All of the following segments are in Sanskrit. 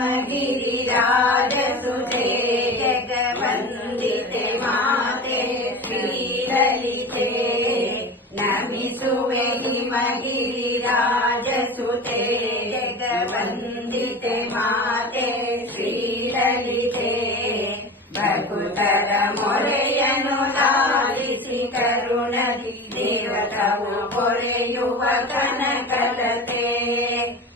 गिरि राज सु जग पण्डिते माते श्रीललिते मगिराजसु जग पण्डिते माते श्रीलिते भोरे अनुलिकरु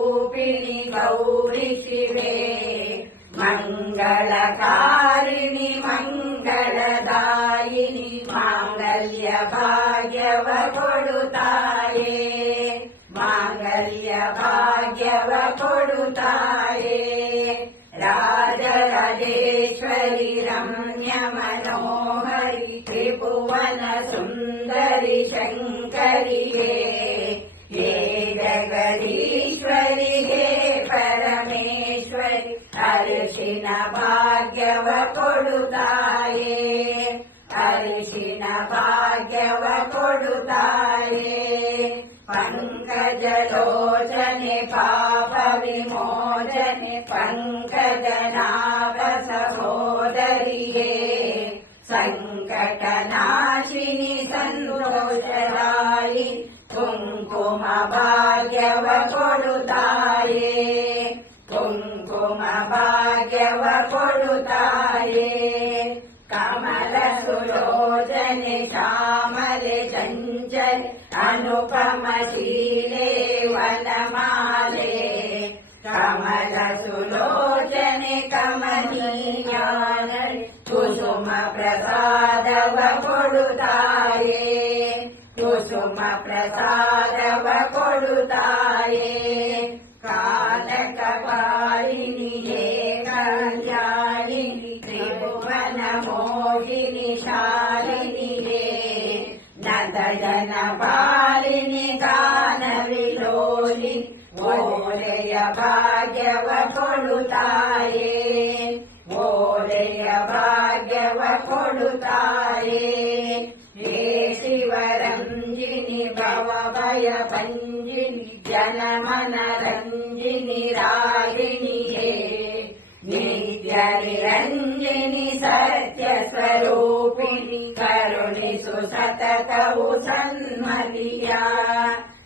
रूपिणि पि गौरिशिवे मङ्गलकारिणि मङ्गलदायिनि माङ्गल्यभाग्यव कोडुताये माङ्गल्यभाग्यव कोडुताये राजराजेश्वरि रम्यमनोहरि त्रिभुवन सुन्दरि शङ्करिे ಅರಿಶಿನ ಭಾಗ್ಯವ ಕೊಡುತ್ತಾಯೇ ಅರಿಶಿನ ಭಾಗ್ಯವ ಕೊಡುತ್ತಾಯೇ ಪಂಕಜಲೋಚನೆ ಪಾಪ ವಿಮೋಚನೆ ಪಂಕಜನಾಭ ಸಹೋದರಿಯೇ ಸಂಕಟನಾಶಿನಿ ಸಂತೋಷದಾಯಿ ಕುಂಕುಮ ಭಾಗ್ಯವ ಕೊಡುತ್ತಾಯೇ ಕುಂಕುಮ भाग्यवपुरुताये पुरुताे श्यामले सुलोचन अनुपमशीले वनमाले। कमलसुलोचने सुलोचन कुसुमप्रसादवपुरुताये कुसुमप्रसादवपुरुताये सुम प्रसाद भोजिनि साहिनी हे नन्द भाग्यव कालवि गोरेग्यवलुतारे भाग्यव रयपाग्यवलुतारे हे शिवरञ्जिनि भवभय पञ्जिनि जनमनरञ्जिनि मनरञ्जिनि ಸ್ವರೂಪಿಣಿ ಕರುಣಿಸು ಸತತವು ಸನ್ಮತಿಯ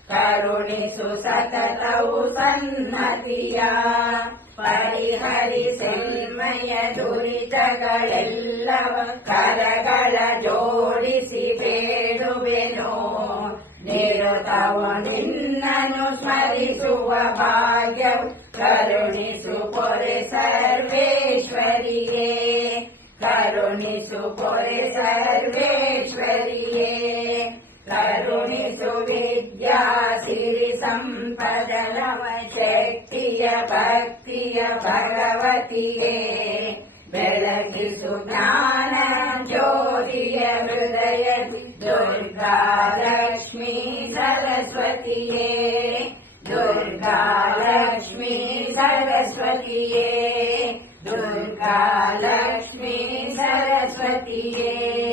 ಕರುಣಿಸು ಸತತವು ಸನ್ಮತಿಯ ಪರಿಹರಿ ಸೆಲ್ಮಯ ದುರಿತಗಳೆಲ್ಲವ ಕರಗಳ ಜೋಡಿಸಿ ಬೇಡುವೆನೋ. ನಿರುತವು ನಿನ್ನನು ಸ್ಮರಿಸುವ ಭಾಗ್ಯವು ಕರುಣಿಸು ಪೊರೆ ಸರ್ವೇಶ್ವರಿಯೇ ಕರುಣಿಸು ಪೊರೆ ಸರ್ವೇಶ್ವರಿಯೇ ಕರುಣಿಸು ವಿದ್ಯಾ ಸಿರಿ ಸಂಪದಲವ ಶಕ್ತಿಯ ಭಕ್ತಿಯ ಭಗವತಿಯೇ ಬೆಳಗಿಸು ಜ್ಞಾನ ಜ್ಯೋತಿಯ ಹೃದಯ Durga Lakshmi ಸರಸ್ವತಿಯೇ Durga Lakshmi ಸರಸ್ವತಿಯೇ Lakshmi Saraswati Ye.